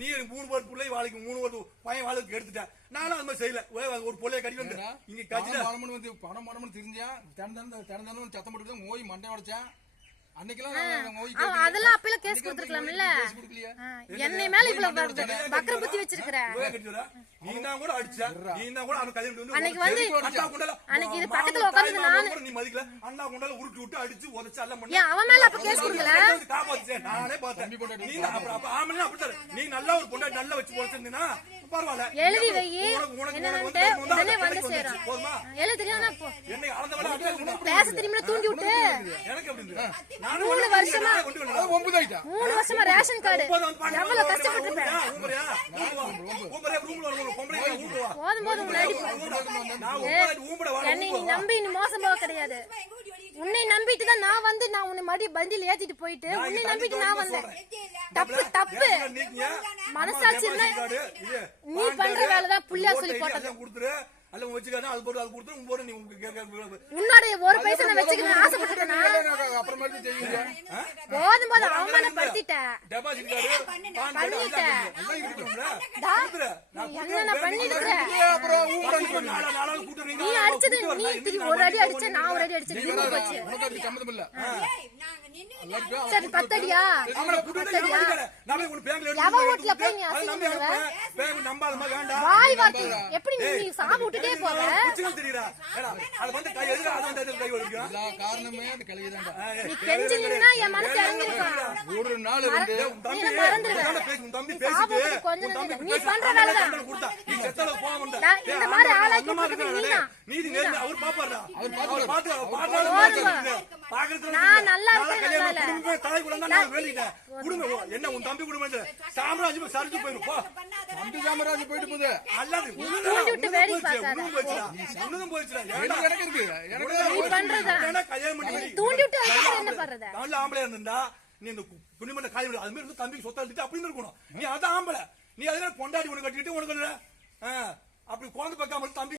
நீ 3 பிள்ளை வாழைக்கு 3 பையன் வாழைக்கு எடுத்துட்டேன். நானும் அது மாதிரி செய்யல. ஒரு பொள்ளைய கட்டி வந்து இங்க கட்டிட்டு பணம் தெரிஞ்சா திறந்தாலும் சத்தம் போட்டு ஓய் மண்டை உடைச்சேன். அதெல்லாம் அப்பல கேஸ் கொடுத்துருக்கலாம்ல. என்னை மேல இவ்வளவு பக்கர புத்தி வச்சிருக்கிற. நீதான் கூட அடிச்ச, நீதான் கூட அவன் கல்யாணம் வந்து அன்னைக்கு வந்து அன்னைக்கு இது பக்கத்துல உட்கார்ந்து நானு நீ மதிக்கல. அண்ணா குண்டால உருட்டி விட்டு அடிச்சு உதைச்சு எல்லாம் பண்ணி. ஏன் அவன் மேல அப்ப கேஸ் கொடுக்கல? காப்பாத்துச்சேன் நானே பார்த்தேன். நீ அப்ப ஆமல அப்படிதான். நீ நல்ல ஒரு பொண்டாட்டி நல்லா வச்சு போறீங்கன்னா பரவாயில்ல. எழுதி வை. என்னன்னு உடனே வந்து சேரும். போதுமா? எழுதி தெரியாதா போ. என்னை அளந்தவள பேச தெரியுமா தூண்டி விட்டு. எனக்கு எப்படி இருக்கு? 3 வருஷமா 3 வருஷமா ரேஷன் கார்டு எவ்வளவு கஷ்டப்பட்டிருப்பேன். என்னை நீ நம்பி நீ மோசம் போக கிடையாது. உன்னை நம்பிட்டு தான் நான் வந்து நான் உன்னை மறுபடியும் பந்தியில் ஏத்திட்டு போயிட்டு உன்னை நம்பிட்டு நான் வந்தேன். தப்பு தப்பு. மனசாட்சி இருந்தா நீ பண்ற வேலைதான் புள்ளியா சொல்லி போட்டது. உன்னோட ஒரு பைசா நான் வச்சுக்கிறேன் ஆசைப்பட்டுட்டேன். போதும் போதும் அவமானப்படுத்திட்டேன். என்ன பண்ணிட்டு நீ அடிச்சது நீ ஒரு அடி அடிச்ச நான் ஒரு அடி அடிச்சேன். சரி 10 அடியா எவ வீட்டுல போய் நீ அசிங்கப்படுவ? வாய் வார்த்தை எப்படி நீ சாம விட்டுட்டே போவ? நீ கெஞ்சினா என் மனசு இறங்கிருக்கும். ஒரு நாள் நீ மறந்துடுவ. நீ பண்ற வேலைதான். இந்த மாதிரி ஆளாக்கி நான் நல்லா இருக்கேன். என்ன உன் தம்பி குடும்பம் சாம்ராஜ்யம் சரிஞ்சு போயிருப்பா. தம்பி சாம்ராஜ்யம் போயிட்டு போகுது. ஆம்பளை இருந்தா நீ இந்த குடும்ப காய் அது மாதிரி தம்பிக்கு சொத்தா இருந்துட்டு அப்படின்னு இருக்கணும். நீ அதான் ஆம்பளை. நீ அதனால பொண்டாடி உனக்கு கட்டிட்டு உனக்கு அப்படி குழந்தை பார்க்காம தம்பி